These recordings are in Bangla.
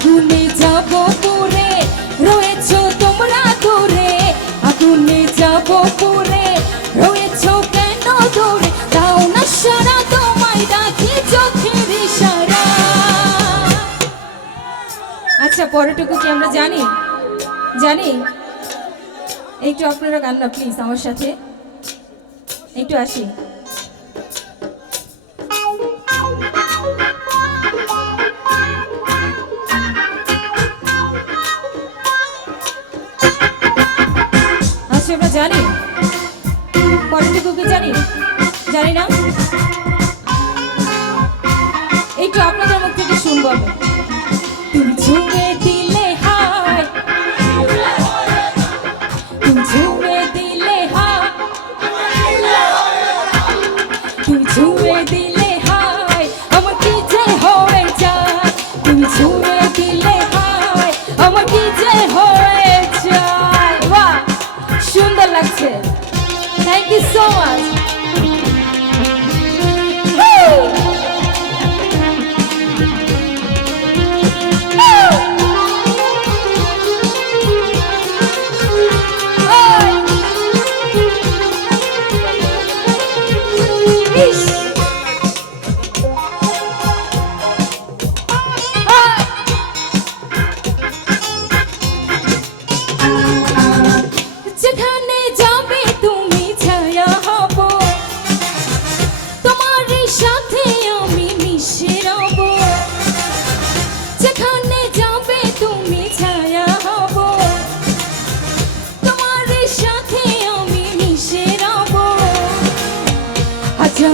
আগুনে যাব পুরে? রয়েছো তোমরা দূরে। আগুনে যাব পুরে। রয়েছো কেন দূরে? দাও না সারা তোমায় ডাকি চোখের ইশারা। আচ্ছা পরেরটুকু কি আমরা জানি? জানি? একটু আপনারা গান না, প্লিজ, আমার সাথে। একটু আসি। আমরা জানি। পরেরটুকু কি জানি। জানি না? একটু আপনাদের মুখ থেকে শুনব। তুমি দিলে হায়। তুমি ঝুমে দিলে দিলে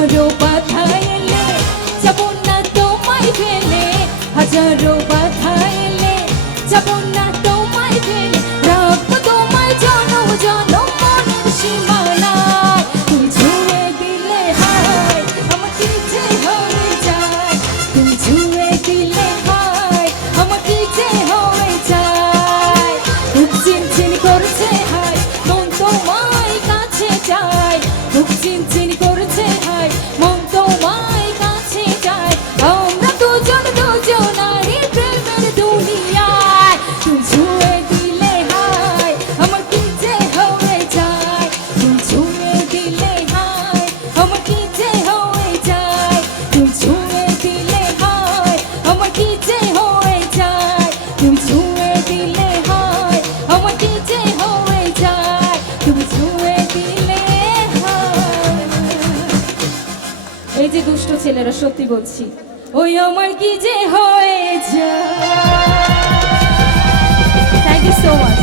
হাজারো বাধা এলে যাব না তোমায় ফেলে তুমি ছুঁয়ে যে হয়ে তুমি এই যে দুষ্ট ছেলেরা, সত্যি বলছি, ওই আমার কি যে হয়ে যায়? Thank you so much